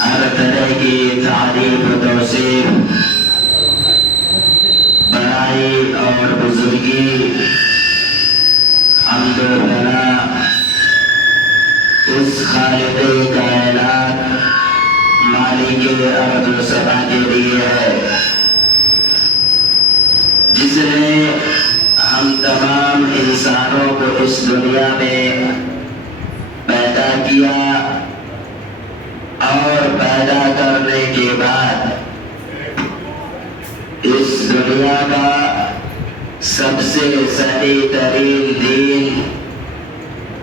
ہر طرح کی تعریف و توصیف بڑائی اور بزرگی حمد و ثنا اس خالق کائنات مالک ارض و سما کے لیے ہے جس نے ہم تمام انسانوں کو اس دنیا میں پیدا کیا اور پیدا کرنے کے بعد اس دنیا کا سب سے صحیح ترین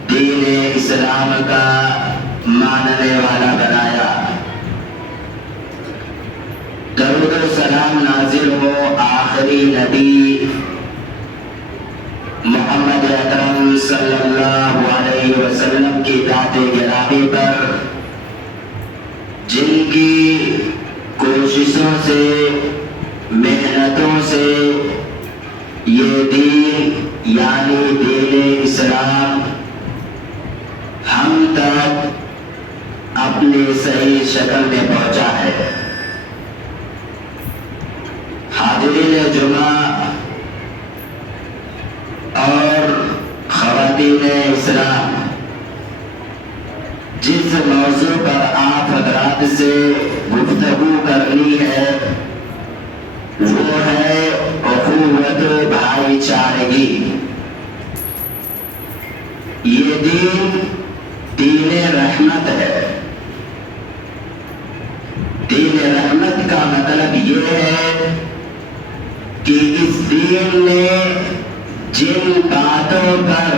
دین اسلام کا ماننے والا بنایا۔ درود و سلام نازل ہو آخری نبی محمد اکرم صلی اللہ علیہ وسلم کی ذات گرامی پر، جن کی کوششوں سے محنتوں سے یہ دین یعنی دین اسلام ہم تک اپنی صحیح شکل میں پہنچا ہے۔ حاضرین جمعہ اور خواتین اسلام، جس موضوع پر آپ حضرات سے گفتگو کرنی ہے وہ ہے اخوت بھائی چارگی۔ یہ دین رحمت ہے۔ دین رحمت کا مطلب یہ ہے کہ اس دین نے جن باتوں پر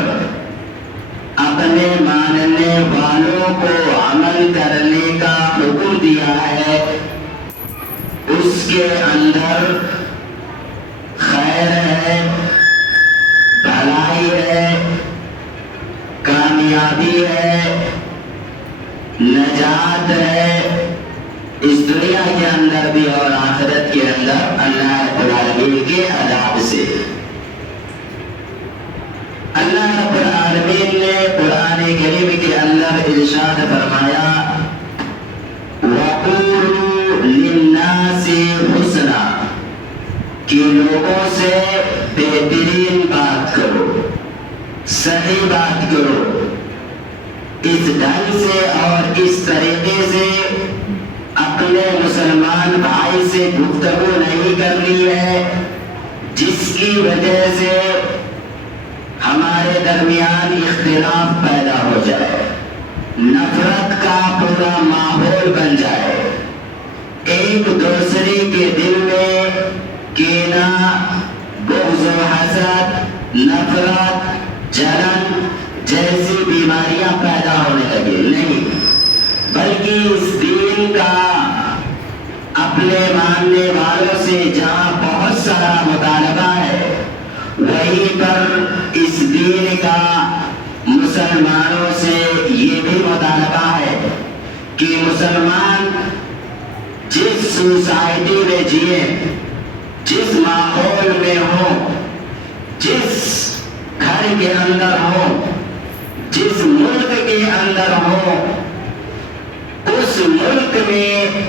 اپنے ماننے والوں کو عمل کرنے کا حکم دیا ہے اس کے اندر خیر ہے، بھلائی ہے، کامیابی ہے، نجات ہے، اس دنیا کے اندر بھی اور آخرت کے اندر اللہ رب العالمین کے عذاب سے۔ اللہ رب العالمین نے قرآن کریم کے اندر ارشاد فرمایا وَقُولُوا لِلنَّاسِ حُسْنًا، کہ لوگوں سے بہترین بات کرو، صحیح بات کرو، اس ڈھنگ سے اور اس طریقے سے اپنے مسلمان بھائی سے گفتگو نہیں کرنی ہے جس کی وجہ سے ہمارے درمیان اختلاف پیدا ہو جائے، نفرت کا پورا ماحول بن جائے، ایک دوسرے کے دل میں کینہ، بغض و حسد، نفرت، جلن جیسی بیماریاں پیدا ہونے لگے، نہیں، بلکہ اس دین کا اپنے ماننے والوں سے جہاں بہت سارا مطالبہ ہے، وہیں پر اس دین کا مسلمانوں سے یہ بھی مطالبہ ہے کہ مسلمان جس سوسائٹی میں جیے، جس ماحول میں ہو، جس گھر کے اندر ہو، جس ملک کے اندر ہو، اس ملک میں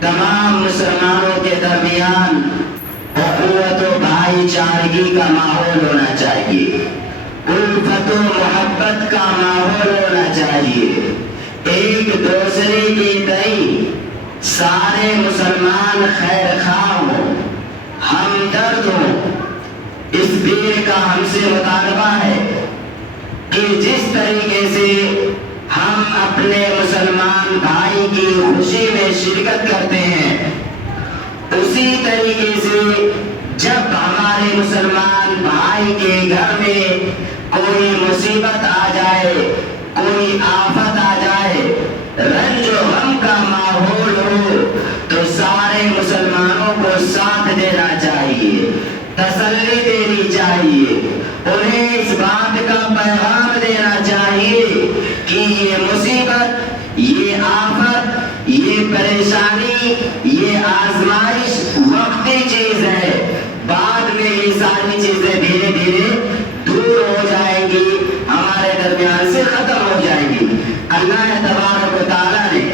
تمام مسلمانوں کے درمیان اخوت و بھائی چارگی کا ماحول ہونا چاہیے، الفت و محبت کا ماحول ہونا چاہیے، ایک دوسرے کی تئیں سارے مسلمان خیر خواہ ہوں، ہمدرد ہوں۔ اس دین کا ہم سے مطالبہ ہے کہ جس طریقے سے ہم اپنے مسلمان بھائی کی خوشی میں شرکت کرتے ہیں، اسی طریقے سے جب ہمارے مسلمان بھائی کے گھر میں کوئی مصیبت آ جائے، کوئی آفت آ جائے، رنج و غم کا ماحول ہو، تو سارے مسلمانوں کو ساتھ دینا چاہیے، تسلی دینی چاہیے، انہیں اس بات کا پیغام دینا چاہیے کہ یہ مصیبت، یہ آفت، یہ پریشانی، یہ آزمائش وقتی چیز ہے، بعد میں یہ ساری چیزیں دھیرے دھیرے دور ہو جائیں گی، ہمارے درمیان سے ختم ہو جائیں گی۔ اللہ تبارک و تعالیٰ نے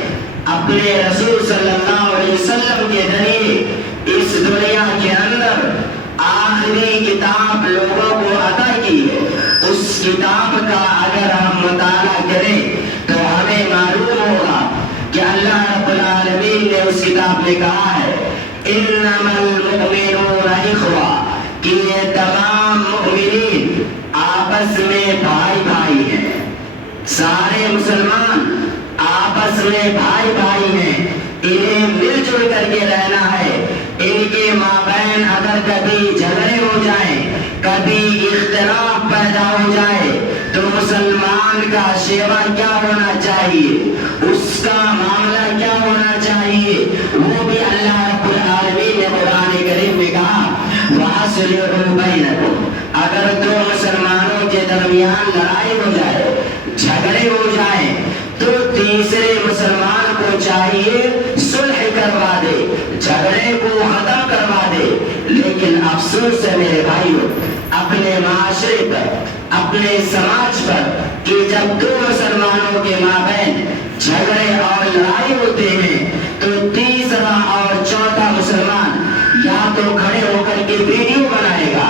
اپنے رسول صلی اللہ علیہ وسلم کے ذریعے اس دنیا کے اندر آخری کتاب لوگوں کو عطا کی ہے۔ اس کتاب کا اگر ہم مطالعہ کریں تو ہمیں معلوم ہوگا کہ اللہ رب العالمین نے اس کتاب میں کہا ہے انما المؤمنون اخوہ، کہ یہ تمام مؤمنین آپس میں بھائی بھائی ہیں، سارے مسلمان آپس میں بھائی بھائی ہیں، انہیں مل جل کر کے رہنا ہے، ان کے مابین اگر کبھی جھگڑے ہو جائیں، کبھی اختلاف پیدا ہو جائے تو مسلمان کا شیوا کیا ہونا چاہیے، اس کا معاملہ کیا ہونا چاہیے، وہ بھی اللہ رب العالمین نے قرآن کریم میں کہا وَأَصْلِحُوا بَيْنَكُمْ، اگر دو مسلمانوں کے درمیان لڑائی ہو جائے، جھگڑے ہو جائیں، تو تیسرے مسلمان کو چاہیے صلح کروا دے، جھگڑے کو ختم کروا دے۔ لیکن افسوس ہے میرے بھائیوں اپنے معاشرے پر، اپنے سماج پر، کہ جب دو مسلمانوں کے مابین جھگڑے اور لڑائی ہوتے ہیں تو تیسرا اور چوتھا مسلمان یا تو کھڑے ہو کر کے ویڈیو بنائے گا،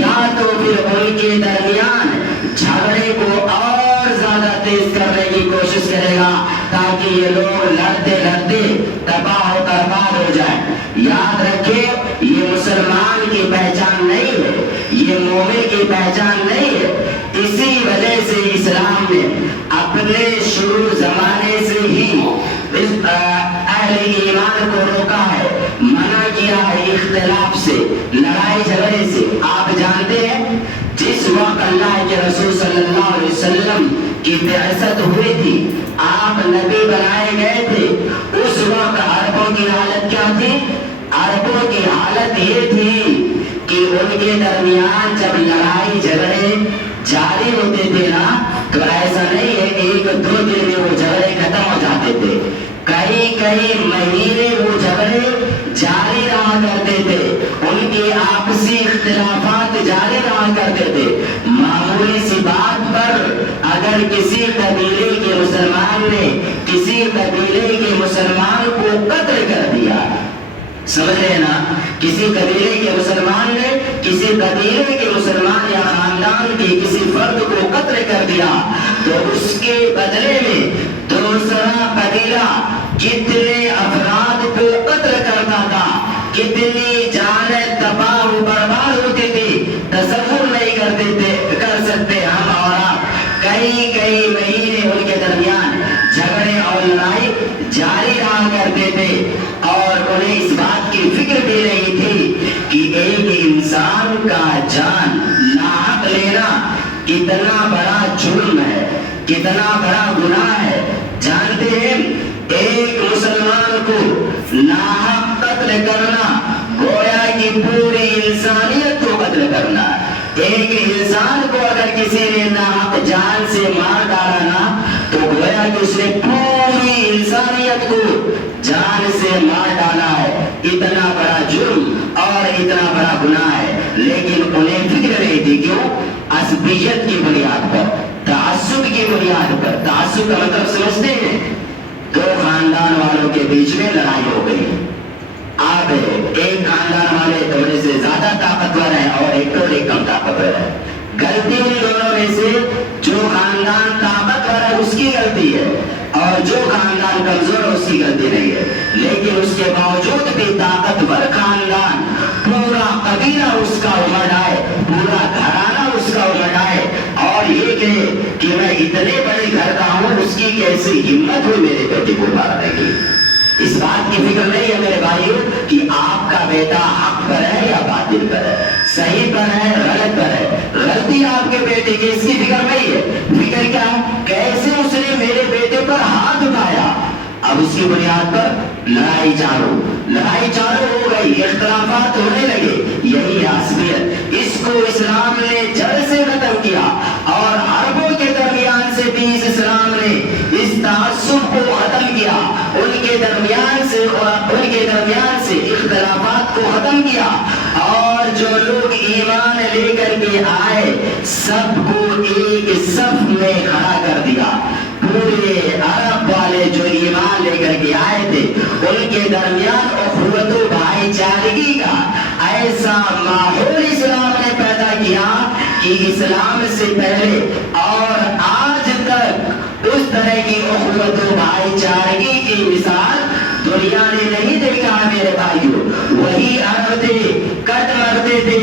یا تو پھر ان کے درمیان جھگڑے کو اور زیادہ تیز کرنے کی کوشش کرے گا تاکہ یہ لوگ لڑتے لڑتے تباہ و برباد ہو جائیں۔ یاد رکھیں یہ مسلمان کی پہچان نہیں ہے، یہ مومن کی پہچان نہیں ہے۔ اسی وجہ سے اسلام نے اپنے شروع زمانے سے ہی اہل ایمان کو روکا ہے، منع کیا ہے اختلاف سے، لڑائی جھگڑے سے۔ آپ جانتے ہیں جس وقت اللہ کے رسول صلی اللہ علیہ وسلم کی بعثت ہوئی تھی، آپ نبی بنائے گئے تھے، اس وقت عربوں کی حالت کیا تھی؟ عربوں کی حالت یہ تھی کہ ان کے درمیان جب لڑائی جھگڑے جاری ہوتے تھے نا، تو ایسا نہیں ہے ایک دو دن میں وہ جھگڑے ختم ہو جاتے تھے، کئی مہینے وہ جھگڑے جاری رہا کرتے تھے، ان کے آپسی اختلافات جاری رہا کرتے تھے۔ معمولی سی بات پر اگر کسی قبیلے کے مسلمان نے کسی قبیلے کے مسلمان کو قتل کر دیا، سمجھ رہے نا، کسی قبیلے کے مسلمان نے کسی قبیلے کے مسلمان یا خاندان کے کسی فرد کو قتل کر دیا، تو اس کے بدلے میں دوسرا قبیلہ کتنے افراد کو قتل کرتا تھا، کتنی جانیں تباہ و برباد ہوتی تھی، تصور نہیں کر کئی مہینے ان کے درمیان جھگڑے اور لڑائی جاری رہا کرتے تھے، اور انہیں اس بات کی فکر بھی نہیں تھی کہ ایک انسان کا جان ناحق لینا کتنا بڑا جرم ہے، کتنا بڑا گناہ ہے۔ جانتے ہیں ایک مسلمان کو ناحق قتل کرنا گویا کہ پوری انسانیت کو قتل کرنا۔ ایک انسان کو اگر کسی نے ناحق جان سے مار ڈالا نا تو گویا کہ اس نے پوری انسانیت کو جان سے مار ڈالا ہے۔ اتنا بڑا جرم اور اتنا بڑا گناہ ہے، لیکن انہیں فکر نہیں تھی۔ کیوں؟ عصبیت کی بنیاد پر، تعصب کی بنیاد پر۔ تعصب کا مطلب سمجھتے ہیں؟ دو خاندان والوں کے بیچ میں لڑائی ہو گئی، اب ایک خاندان والے تھوڑے سے زیادہ طاقتور ہیں اور ایک تھوڑے کم طاقتور ہے۔ غلطی ان دونوں میں سے جو خاندان طاقتور ہے اس کی غلطی ہے، اور جو خاندان کمزور ہے اس کی غلطی نہیں ہے۔ لیکن اس کے باوجود بھی طاقتور خاندان پورا قبیلہ اس کا امڑ آئے، پورا گھرانہ اس کا امڑ آئے اور یہ کہ میں اتنے بڑے گھر کا ہوں، اس کی کیسی ہمت ہوئی میرے بیٹے کو مارنے کی۔ اس بات کی فکر نہیں ہے میرے بھائیوں کہ آپ کا بیٹا حق پر ہے یا باطل پر ہے، صحیح پر ہے غلط پر ہے۔ غلطی آپ کے بیٹے کی، اس کی فکر نہیں ہے۔ فکر کیا؟ کیسے اس نے میرے بیٹے پر ہاتھ اٹھایا۔ اب اس کی بنیاد پر لڑائی چارو ہو گئی، اختلافات ہونے لگے۔ یہی عصبیت، اس کو اسلام نے جڑ سے ختم کیا، اور عربوں کے درمیان سے بھی اسلام نے اس تعصب کو ختم کیا، ان کے درمیان سے اختلافات کو ختم کیا، اور جو لوگ ایمان لے کر کے آئے سب کو ایک صف میں کھڑا کر دیا۔ پورے عرب والے جو ایمان لے کر کے آئے تھے ان کے درمیان اخوت و بھائی چارگی کا ایسا ماحول اسلام نے پیدا کیا کہ اسلام سے پہلے اور آج تک اس طرح کی اخوت و بھائی چارگی کی مثال دنیا نے نہیں دیکھا ہے میرے بھائیوں۔ وہی عرب تھے، کٹ مرتے تھے،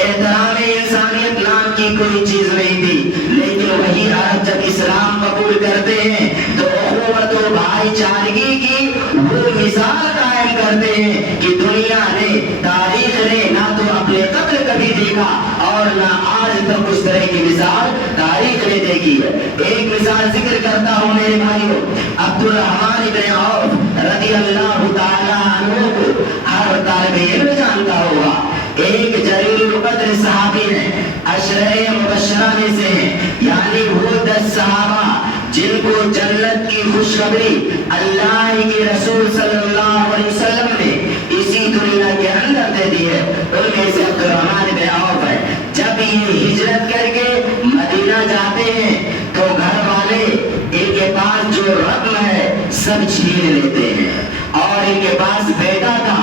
احترام انسانیت نام کی کوئی چیز نہیں تھی، لیکن وہی عرب جب اسلام قبول کرتے ہیں تو اخوت و بھائی چارگی کی وہ مثال قائم کرتے ہیں کہ دنیا نے، تاریخ نے نہ تو اپنے قتل کبھی دیکھا اور نہ آج تک اس طرح کی مثال تاریخ نے دیکھی ہے۔ ایک مثال ذکر کرتا ہوں میرے بھائیوں، عبد الرحمن بن عوف رضی اللہ تعالیٰ عنہ کو ہر طالب علم جانتا ہوگا۔ ایک جلیل القدر صحابی ہیں، عشرہ مبشرہ میں سے ہیں، یعنی وہ 10 صحابہ جن کو جنت کی خوشخبری اللہ کے رسول صلی اللہ علیہ وسلم نے اسی دنیا کے اندر دے دی ہے، ان میں سے عبد الرحمن بن عوف ہے۔ جب یہ ہجرت کر کے مدینہ جاتے ہیں تو گھر والے ان کے پاس جو رقم ہے سب چھین لیتے ہیں، اور ان کے پاس بیٹا تھا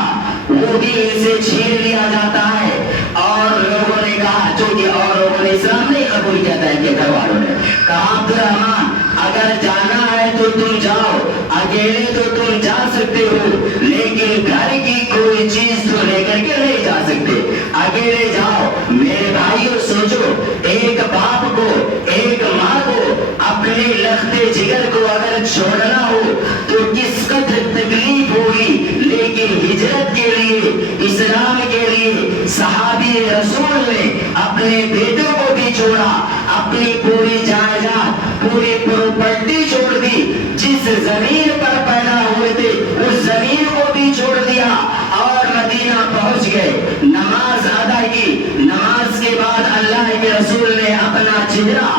وہ بھی ان سے چھین لیا جاتا ہے۔ اور لوگوں نے کہا، چونکہ اور لوگوں نے اسلام نہیں قبول کیا تھا، ان کے گھر والوں نے کہا عبد الرحمن اگر جانا ہے تو تم جاؤ، اکیلے تو تم جا سکتے ہو، لیکن گھر کی کوئی چیز تو لے کر کے نہیں جا سکتے، اکیلے جاؤ۔ میرے بھائیوں سوچو، ایک باپ کو، ایک ماں کو اپنے لختے جگر کو اگر چھوڑنا ہو تو کس قدر تکلیف ہوگی، لیکن ہجرت کے لیے، اسلام کے لیے صحابی رسول نے اپنے بیٹوں کو بھی چھوڑا، اپنی پوری جائیداد، پوری پراپرٹی چھوڑ دی، جس زمین پر پیدا ہوئے تھے اس زمین کو بھی چھوڑ دیا اور مدینہ پہنچ گئے۔ نماز ادا کی، نماز کے بعد اللہ کے رسول نے اپنا چہرہ،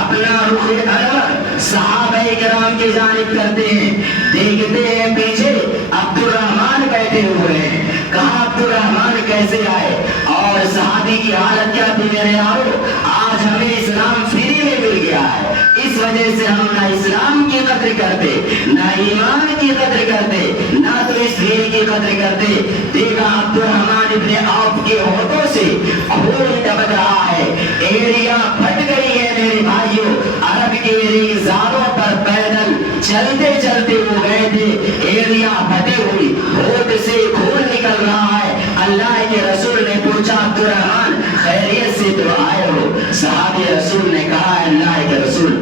اپنا رخ انور صحابہ کرام کی جانب کرتے ہیں، دیکھتے ہیں پیچھے عبد الرحمن بیٹھے ہوئے ہیں۔ کہا عبد الرحمن کیسے آئے؟ اور صحابی کی حالت کیا تھی؟ میرے یارو، آج ہمیں اسلام فری میں مل گیا ہے، اس وجہ سے ہم نہ اسلام کی قدر کرتے، نہ ایمان کی قدر کرتے، نہ تو اس دین کی قدر کرتے۔ دیکھا عبد الرحمن ابن عوف کے ہونٹوں سے خون ٹپک رہا ہے، ایڑیاں پھٹ گئی ہے میرے بھائیوں۔ عرب کے ریگزاروں پر پیدل چلتے چلتے وہ گئے تھے، ایڑیاں پھٹی ہوئی، ہونٹ سے خون نکل رہا ہے۔ اللہ کے رسول نے پوچھا عبد الرحمن خیریت سے تو آئے ہو؟ صحابی رسول نے کہا اللہ کے رسول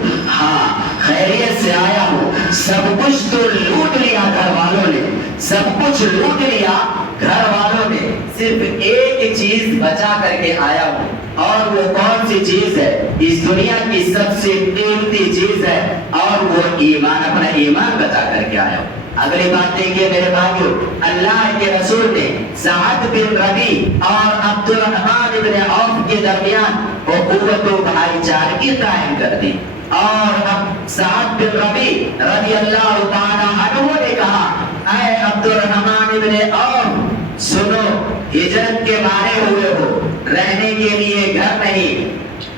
کچھ لوٹ لیا گھر والوں نے، صرف ایک چیز بچا کر کے آیا ہوں، اور وہ کون سی چیز ہے؟ اس دنیا کی سب سے قیمتی چیز ہے، اور وہ ایمان، اپنا ایمان بچا کر کے آیا ہوں۔ اگلی بات دیکھیے میرے بھائیوں، اللہ کے رسول نے سعد بن ربیع اور عبد الرحمن بن عوف کے درمیان اخوت و بھائی چارگی قائم کر دی، اور اب سعد بن ربیع رضی اللہ تعالی عنہ نے کہا، اے عبد الرحمن بن عوف سنو، ہجرت کے مارے ہوئے ہو، رہنے کے لیے گھر نہیں،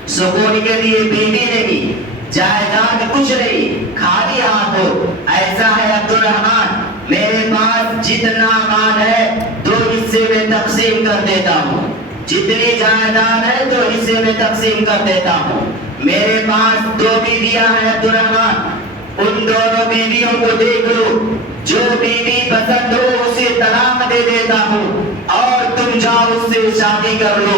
سکون کے لیے بیوی نہیں، جائیداد کچھ نہیں، خالی ہاتھ ہو۔ ایسا ہے عبد الرحمن، میرے پاس جتنا مال ہے 2 حصے میں تقسیم کر دیتا ہوں، جتنی جائیداد ہے 2 حصے میں تقسیم کر دیتا ہوں۔ میرے پاس 2 بیویاں ہیں عبد الرحمن، ان دونوں بیویوں کو دیکھ لو، جو بیوی پسند ہو اسے طلاق دے دیتا ہوں، اور تم جاؤ اس سے شادی کر لو،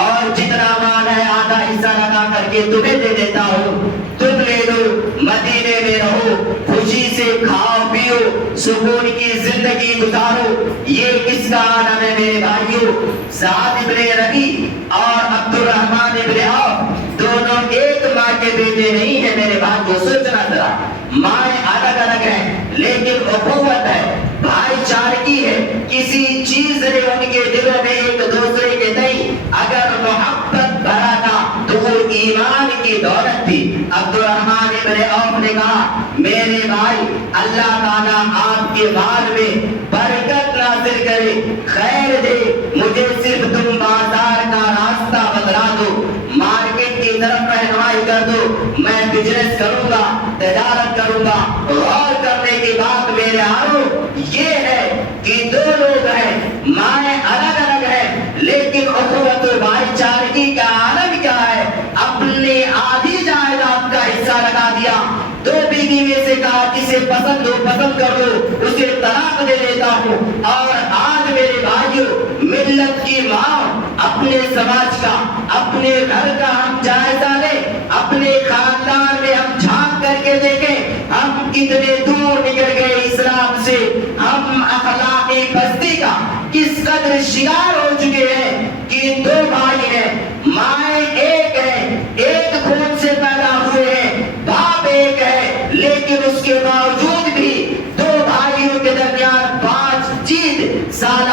اور جتنا مال ہے آدھا حصہ لگا کر کے تمہیں دے دیتا ہوں، تم لے لو، مدینے میں رہو، خوشی سے کھاؤ پیو، سکون کی زندگی گزارو۔ یہ کس کا عالم ہے میرے بھائیوں؟ سعد بن ربیع اور عبد الرحمن بن عوف دونوں ایک ماں کے بیٹے نہیں ہیں میرے بھائیوں، سوچنا ذرا، مائیں الگ الگ ہیں لیکن اخوت ہے، بھائی چارگی ہے، کسی چیز نے ان کے دلوں میں ایک دوسرے کے تئیں اگر محبت بھرا تھا تو وہ ایمان کی دولت تھی۔ عبد الرحمن بن عوف نے کہا، میرے بھائی اللہ تعالیٰ آپ کے مال میں برکت نازل کرے، خیر دے، مجھے صرف تم بازار کا راستہ بتلا دو، مارکیٹ کی طرف رہنمائی کر دو، میں بزنس کروں گا، تجارت کروں گا۔ غور کرنے کی بات میرے یارو یہ ہے کہ 2 لوگ ہیں، مائیں الگ الگ ہیں، لیکن اخوت و بھائی چارگی کا عالم کیا ہے؟ اپنے آدھی جائیداد کا حصہ لگا دیا، 2 بیوی میں سے کہا جسے پسند ہو پسند کر لو، اسے طلاق دے دیتا ہوں۔ اور آج میرے بھائیوں، ملت کی ماں اپنے سماج کا، اپنے گھر کا ہم جائزہ لیں، اپنے خاندان میں ہم جھانک کر کے دیکھیں، ہم کتنے دور نکل گئے اسلام سے، ہم اخلاقی پستی کا کس قدر شکار ہو چکے ہیں کہ 2 بھائی ہیں، مائیں ایک ہیں، ایک خون سے پیدا ہوئے ہیں، باپ ایک ہے، لیکن اس کے باوجود بھی 2 بھائیوں کے درمیان 5 چیز سال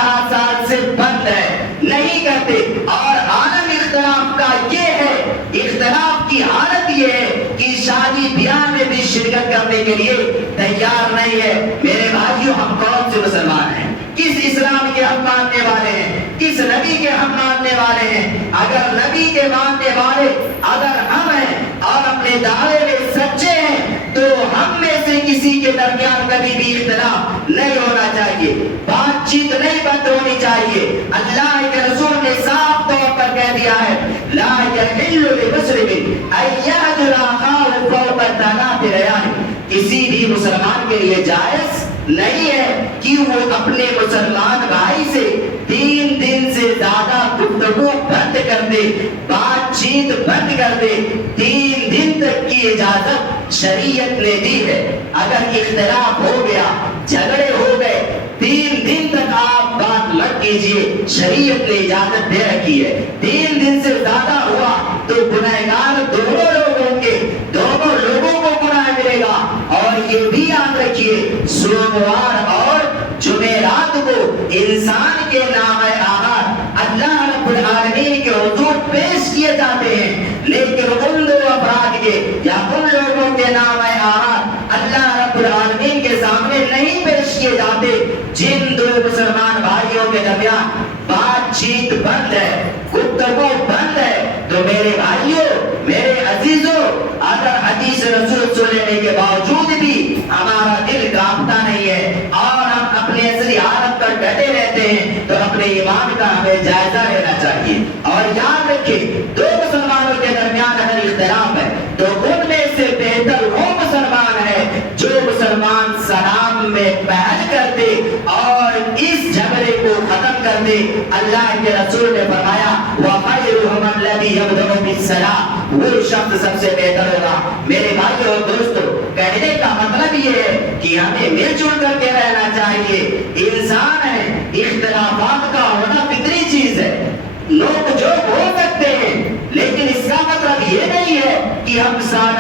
سے بند ہے، نہیں کرتے۔ اور عالم اختلاف کا یہ ہے، اختلاف کی حالت یہ ہے کہ شادی بیاہ میں بھی شرکت کرنے کے لیے تیار نہیں ہے۔ میرے بھائیوں، ہم کون سے مسلمان ہیں؟ کس اسلام کے ہم ماننے والے ہیں؟ کس نبی کے ہم ماننے والے ہیں؟ اگر نبی کے ماننے والے اگر ہم ہیں اور اپنے دعوے میں سچے ہیں تو ہم میں سے کسی کے درمیان کبھی بھی اختلاف نہیں ہونا چاہیے، بات چیت نہیں بند ہونی چاہیے۔ اللہ کے رسول نے صاف طور پر کہہ دیا ہے، لا یحل لمسلم ان یهجر اخاه فوق 3 لیال، کسی بھی مسلمان کے لیے جائز نہیں ہے کہ وہ اپنے مسلمان بھائی سے 3 دن سے زیادہ گفتگو بند کر دے، بات چیت بند کر دے۔ 3 دن تک کی اجازت شریعت نے دی ہے۔ اگر اختلاف ہو گیا، جھگڑے ہو گئے، 3 دن تک آپ بات مت کیجیے، شریعت نے اجازت دے رکھی ہے۔ 3 دن سے زیادہ ہوا تو گنہگار دونوں لوگ ہوں گے، دونوں لوگوں کو گناہ ملے گا۔ اور یہ بھی یاد رکھیے، سوموار اور جمعرات کو انسان کے نام اعمال اللہ رب العالمین کے حضور پیش کیے جاتے ہیں، لیکن ان 2 افراد کے یا ان لوگوں کے نام اعمال اللہ رب العالمین کے سامنے نہیں پیش کیے جاتے جن 2 مسلمان بھائیوں کے درمیان بات چیت بند ہے، گفتگو بند ہے۔ تو میرے بھائیوں، میرے عزیزوں، اگر حدیث رسول سننے کے باوجود بھی ہمارا دل کانپتا نہیں ہے اور ہم اپنے اصلی حالت پر ڈٹے رہتے ہیں تو اپنے ایمان کا ہمیں جائزہ لینا چاہیے۔ اور یاد رکھیں، 2 مسلمانوں کے درمیان اگر اختلاف ہے تو ان میں سے بہتر وہ مسلمان ہے جو مسلمان سلام میں پہل کر دے اور اس جھگڑے کو ختم کر دے۔ اللہ کے رسول نے فرمایا، وَخَيْرُهُمَ الَّذِي يَبْدَأُ بِالسَّلَامِ، وہ شخص سب سے بہتر ہوگا۔ میرے بھائیو اور دوستو، کہنے کا مطلب یہ ہے کہ ہمیں مل جل کر کے رہنا چاہیے. انسان ہے, اختلافات کا ہونا فطری چیز ہے, لوگ جو ہو سکتے ہیں, لیکن اس کا مطلب یہ نہیں ہے کہ ہم سال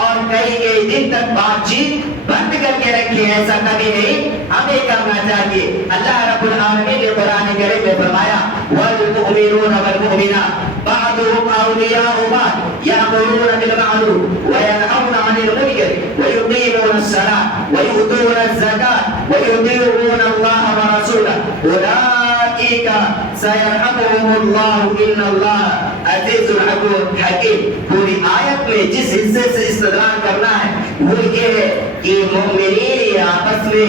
اور کئی دن تک بات چیت بند کر کے رکھے. ایسا کبھی نہیں ہمیں کرنا چاہیے. اللہ رب العالمین نے قرآن کریم میں فرمایا والمؤمنون والمؤمنات بعضهم اولیاء بعض یامرون بالمعروف وینهون عن المنکر ویقیمون الصلاة ویؤتون الزکاة ویطیعون اللہ ورسولہ اولئک سیرحمهم اللہ ان اللہ عزیز حکیم. پوری آیت میں جس حصے سے استدلال کرنا ہے وہ یہ ہے کہ مومنین آپس میں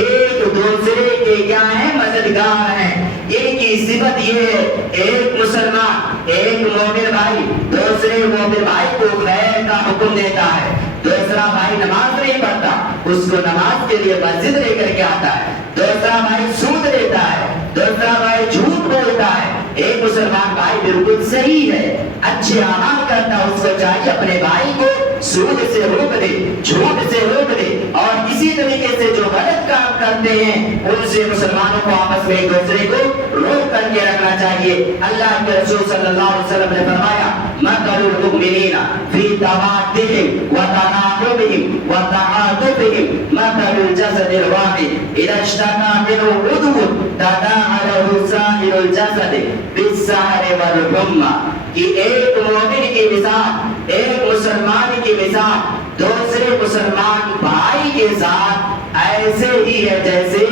ایک دوسرے کے کیا ہیں, مددگار ہیں. ان کی صفت یہ ہے, ایک مسلمان ایک مومن بھائی دوسرے مومن بھائی کو خیر کا حکم دیتا ہے. دوسرا بھائی نماز نہیں پڑھتا, اس کو نماز کے لیے مسجد لے کر کے آتا ہے. دوسرا بھائی سود لیتا ہے, دوسرا بھائی جھوٹ بولتا ہے. ایک مسلمان بھائی بالکل صحیح ہے, اچھے اعمال کرتا ہے, اس کو چاہیے اپنے بھائی کو سود سے روک دے, جھوٹ سے روک دے, اور اسی طریقے سے جو غلط کام کرتے ہیں ان سے مسلمانوں کو آپس میں ایک دوسرے کو روک کر کے رکھنا چاہیے. اللہ کے رسول صلی اللہ علیہ وسلم نے فرمایا مثل المؤمنین فی توادهم وتناحبهم وتعاطفهم مثل الجسد الواحد اذا اشتكى منه عضو تداعى له سائر الجسد بالسهر والحمى. کہ ایک مومن کی مثال, ایک مسلمان کی مثال دوسرے مسلمان بھائی کے ساتھ ایسے ہی ہے جیسے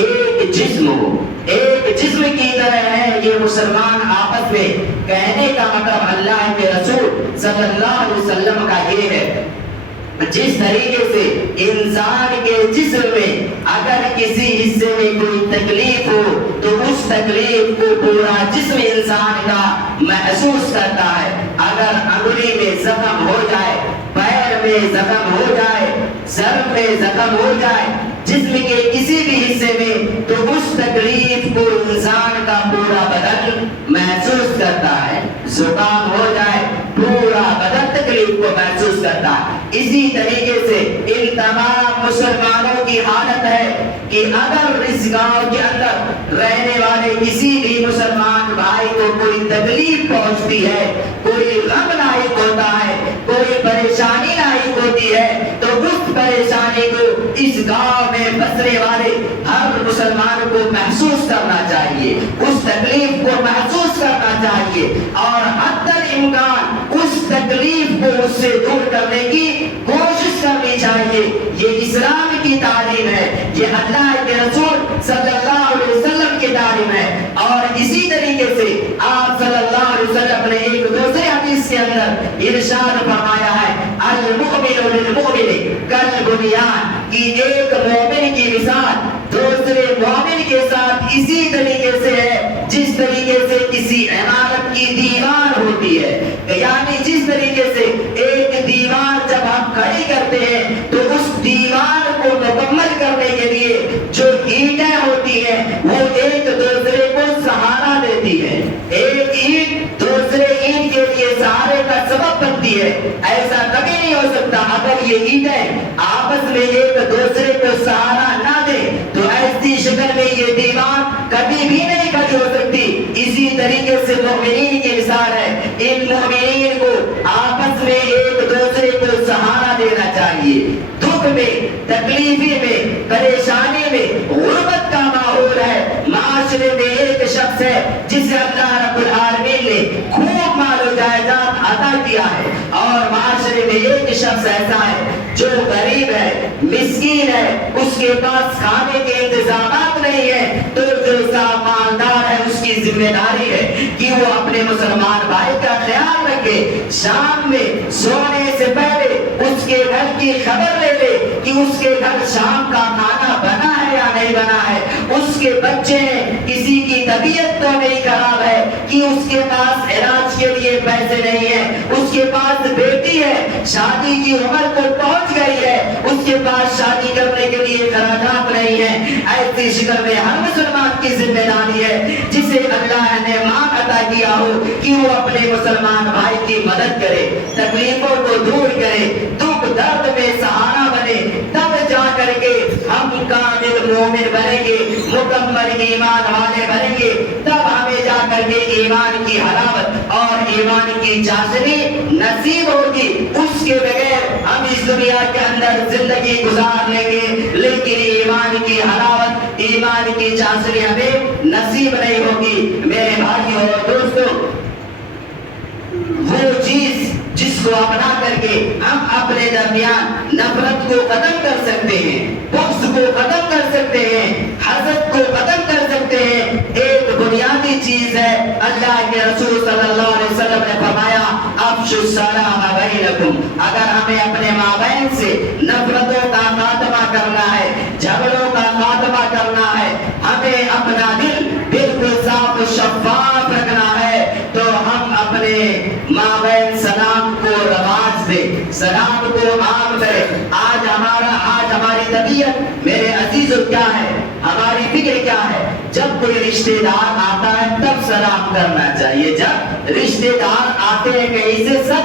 ایک جسم ہو, ایک جسم کی طرح ہے یہ مسلمان آپس میں. کہنے کا مطلب اللہ کے رسول صلی اللہ علیہ وسلم کا یہ ہے, جس طریقے سے انسان کے جسم میں اگر کسی حصے میں کوئی تکلیف ہو تو اس تکلیف کو پورا جسم انسان کا محسوس کرتا ہے. اگر انگلی میں زخم ہو جائے, پیر میں زخم ہو جائے, سر میں زخم ہو جائے, جسم کے کسی بھی حصے میں, تو اس تکلیف کو انسان کا پورا بدن محسوس کرتا ہے. زکام ہو جائے پورا بدن تکلیف کو محسوس کرتا ہے. اسی طریقے سے ان تمام مسلمانوں کی حالت ہے کہ اگر اس گاؤں کے اندر رہنے والے کسی بھی مسلمان بھائی کو کوئی تکلیف پہنچتی ہے, کوئی غم لاحق ہوتا ہے, کوئی پریشانی لاحق ہوتی ہے, تو اس پریشانی کو اس گاؤں میں بسنے والے ہر مسلمان کو محسوس کرنا چاہیے, اس تکلیف کو محسوس کرنا چاہیے, اور حتی الامکان اس تکلیف کو اس سے دور کرنے کی کوشش کرنی چاہیے. یہ اسلام کی تعلیم ہے, یہ اللہ کے رسول صلی اللہ علیہ وسلم کی تعلیم ہے. اور اسی طریقے سے آپ صلی اللہ علیہ وسلم نے ایک دوسرے حدیث کے اندر ارشاد فرمایا ہے المؤمن للمؤمن کالبنیان, کہ ایک مومن کی مثال دوسرے مومن کے ساتھ اسی طریقے سے ہے جس طریقے سے کسی عمارت کی دیوار ہوتی ہے. یعنی جس طریقے سے ایک دیوار جب ہم کھڑی کرتے ہیں تو اس دیوار کو مکمل کرنے کے لیے جو اینٹیں ہوتی ہیں وہ ایک دوسرے کو سہارا دیتی ہے. ایک اینٹ دوسرے اینٹ کے لیے سہارے کا سبب بنتی ہے. ایسا کبھی نہیں ہو سکتا اگر یہ اینٹیں آپس میں ایک دوسرے کو سہارا نہ دے تو ایسی شکل میں یہ دیوار کبھی بھی نہیں کھڑی ہو سکتی. اسی طریقے سے مومنین کی مثال ہے, ان مومنین کو آپس میں ایک دوسرے کو سہارا دینا چاہیے. دکھ میں, تکلیفی میں, پریشانی میں, غربت کا ماحول ہے, معاشرے میں ایک شخص ہے جسے اللہ رب العالمین نے خوب مال و جائیداد عطا کیا ہے, اور معاشرے میں ایک شخص ایسا ہے جو غریب ہے, مسکین ہے, اس کے پاس کھانے کے انتظامات نہیں ہے, تو جو صاحب مالدار ہے اس کی ذمہ داری ہے کہ وہ اپنے مسلمان بھائی کا خیال رکھے. شام میں سونے سے پہلے اس کے گھر کی خبر لے لے کہ اس کے گھر شام کا کھانا بنا ہے یا نہیں بنا ہے, اس کے بچے ہیں, کسی کی طبیعت تو نہیں خراب ہے کہ اس کے پاس علاج کے لیے پیسے نہیں ہیں, اس کے پاس بیٹی ہے شادی کی عمر کو پہنچ گئی ہے, اس کے پاس شادی کرنے کے لیے خراجات نہیں ہے. ایسی شکل میں ہر مسلمان کی ذمہ داری ہے جسے اللہ نے مال عطا کیا ہو کہ وہ اپنے مسلمان بھائی کی مدد کرے, تکلیفوں کو دور کرے, دکھ درد میں سہارا بنے, گے, ہم کامل مومن بنیں گے, مکمل ایمان والے بنیں گے, تب ہمیں جا کر کے ایمان کی حلاوت اور ایمان کی چاشنی نصیب ہوگی. اس کے بغیر ہم اس دنیا کے اندر زندگی گزار لیں گے, لیکن ایمان کی حلاوت, ایمان کی چاشنی ہمیں نصیب نہیں ہوگی. میرے بھائیوں اور دوستوں, وہ چیز جس کو اپنا کر کے ہم اپنے درمیان نفرت کو ختم کر سکتے ہیں, بغض کو ختم کر سکتے ہیں, حسد کو ختم کر سکتے ہیں, ایک بنیادی چیز ہے. اللہ کے رسول صلی اللہ علیہ وسلم نے فرمایا افشوا السلام بینکم. اگر ہمیں اپنے مابین سے نفرتوں کا خاتمہ کرنا ہے, جھگڑوں کا خاتمہ کرنا ہے, ہمیں اپنا دل بالکل صاف شفاف رکھنا ہے, تو ہم اپنے مابین سلام کو رواج دے, سلام کو عام کرے. آج ہماری طبیعت میرے عزیزوں کیا ہے, ہماری فکر کیا ہے؟ جب کوئی رشتہ دار آتا ہے تب سلام کرنا چاہیے, جب رشتہ دار آتے ہیں کہیں سے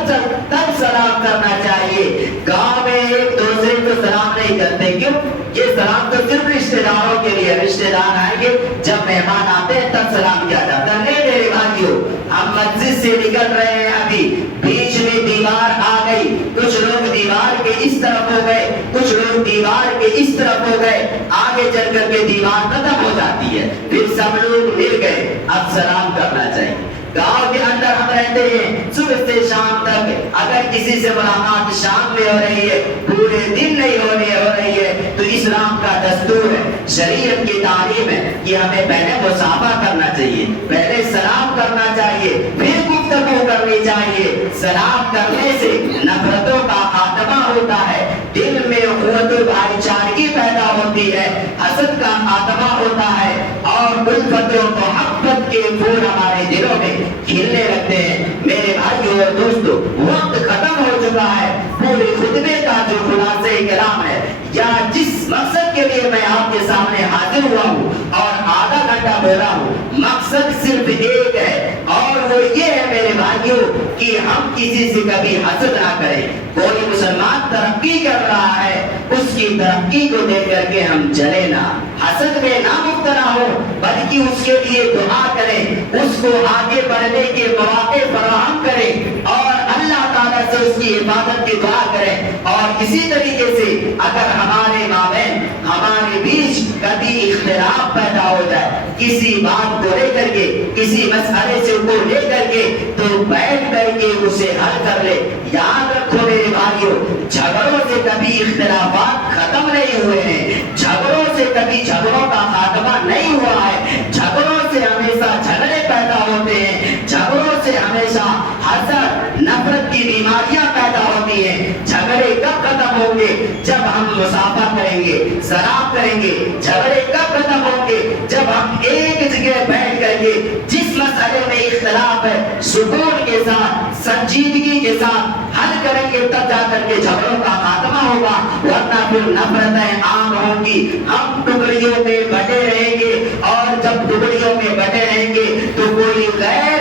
تب سلام کرنا چاہیے. گاؤں میں ایک دوسرے کو سلام نہیں کرتے, کیوں؟ یہ سلام تو صرف رشتہ داروں کے لیے, رشتہ دار آئیں گے جب مہمان آتے ہیں تب سلام کیا جاتا ہے. نہیں میرے بھائیوں, ہم مسجد سے نکل رہے ہیں, ابھی بیچ میں دیوار آ گئی, کچھ لوگ دیوار کے اس طرف ہو گئے, کچھ لوگ دیوار کے اس طرف ہو گئے, آگے چل کر کے دیوار ختم ہو جاتی ہے, پھر سب لوگ مل گئے, اب سلام کرنا چاہیے. گاؤں کے اندر ہم رہتے ہیں, صبح سے شام تک اگر کسی سے ملاقات شام میں ہو رہی ہے, پورے دن نہیں ہو رہی ہے, تو اسلام کا دستور ہے, شریعت کی تعلیم ہے کہ ہمیں پہلے مصافحہ کرنا چاہیے, پہلے سلام کرنا چاہیے, پھر گفتگو کرنی چاہیے. سلام کرنے سے نفرتوں کا خاتمہ ہوتا ہے, دل میں قوت و بھائی چارگی پیدا ہوتی ہے, حسد کا خاتمہ ہوتا ہے, اور الفت و محبت کے پھول ہمارے دلوں میں کھلنے لگتے ہیں. میرے بھائیوں اور دوستوں, وقت ختم ہو چکا ہے. پورے خطبے کا جو خلاصہ کلام ہے, یا جس مقصد کے لیے میں آپ کے سامنے حاضر ہوا ہوں اور آدھا گھنٹہ بولا ہوں, مقصد صرف ایک ہے, اور وہ یہ ہے میرے بھائیوں کہ ہم کسی سے کبھی حسد نہ کریں. کوئی مسلمان ترقی کر رہا ہے, اس کی ترقی کو دیکھ کر کے ہم جلے نہ, حسد میں نہ مبتلا ہو, بلکہ اس کے لیے دعا کریں, اس کو آگے بڑھنے کے مواقع فراہم کریں, اور اللہ تعالیٰ سے اس کی حفاظت کی دعا کریں. اور اسی طریقے سے اگر ہمارے مابین, ہمارے بیچ کبھی اختلاف پیدا ہو جائے, کسی بات کو لے کر کے, کسی مسئلے سے کو لے کر کے, تو بیٹھ کر کے اسے حل کر لے. یاد رکھو میرے بھائیوں, جھگڑوں سے کبھی اختلافات ختم نہیں ہوئے ہیں, جھگڑوں سے کبھی جھگڑوں کا خاتمہ نہیں ہوا ہے, جھگڑوں سے ہمیشہ جھگڑے پیدا ہوتے ہیں, جھگڑوں سے ہمیشہ حسد, نفرت کی بیماریاں پیدا ہوتی ہیں. جھگڑے کب ختم ہوں گے؟ جب ہم مصافحہ کریں گے, سلام کریں گے. جھگڑے کب ختم ہوں گے؟ جب ہم ایک جگہ بیٹھ کر کے جس مسئلے میں اختلاف ہے, سکون کے ساتھ, سنجیدگی کے ساتھ حل کریں گے, تب جا کر کے جھگڑوں کا خاتمہ ہوگا. ورنہ پھر نفرتیں عام ہوں گی, ہم ٹکڑیوں میں بٹے رہیں گے, اور جب ٹکڑیوں میں بٹے رہیں گے تو کوئی غیر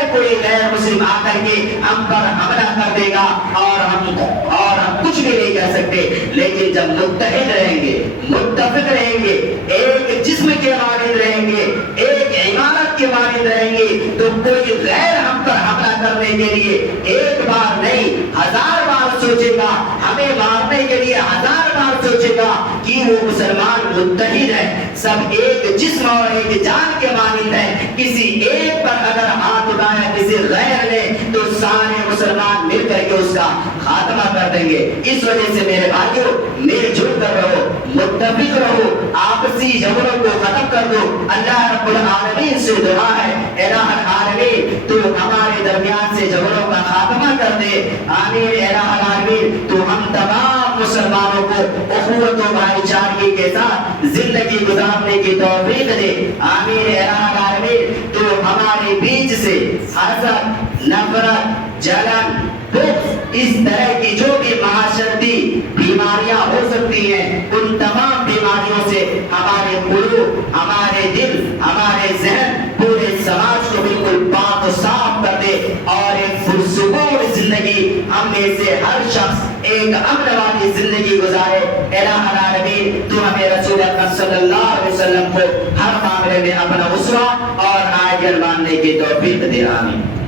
مسلم آ کر کے ہم پر حملہ کر دے گا, اور ہم کچھ بھی نہیں کر سکتے. لیکن جب متحد رہیں گے, متفق رہیں گے, ایک جسم کے مانند رہیں گے, ایک عمارت کے مانند رہیں گے, تو کوئی غیر ہم پر حملہ کرنے کے لیے ایک بار نہیں 1000 بار سوچے گا, ہمیں مارنے کے لیے 1000 بار سوچے گا, کہ وہ مسلمان متحد ہے, سب ایک جسم اور ایک جان کے مانند ہے. کسی ایک پر اگر ہاتھ اٹھایا کسی غیر نے, تو سارے مسلمان مل کر کے اس کا خاتمہ کر دیں گے. اس وجہ سے میرے بھائیوں, مل جل کر رہو, متفق رہو, آپسی جھگڑوں کو ختم کر دو. اللہ رب العالمین سے دعا ہے, الہ العالمین تو ہمارے درمیان سے جھگڑوں کا خاتمہ کر دے. آمین. الہ العالمین تو ہم تمام مسلمانوں کو اخوت و بھائی چارگی کے ساتھ زندگی گزارنے کی توفیق دے. آمین. الہ العالمین تو ہمارے بیچ سے حسد, نفرت, جلن, اس طرح کی جو بھی معاشرتی بیماریاں ہو سکتی ہیں, ان تمام بیماریوں سے ہمارے قلوب, ہمارے دل, ہمارے ذہن, پورے سماج کو بالکل پاک و صاف کر دے, اور ایک پرسکون زندگی ہم میں سے ہر شخص ایک امن والی زندگی گزارے. الہ العالمین تو ہمیں رسول اکرم صلی اللہ علیہ وسلم کو ہر معاملے میں اپنا اسوہ اور آئیڈیل ماننے کی توفیق دے. آمین.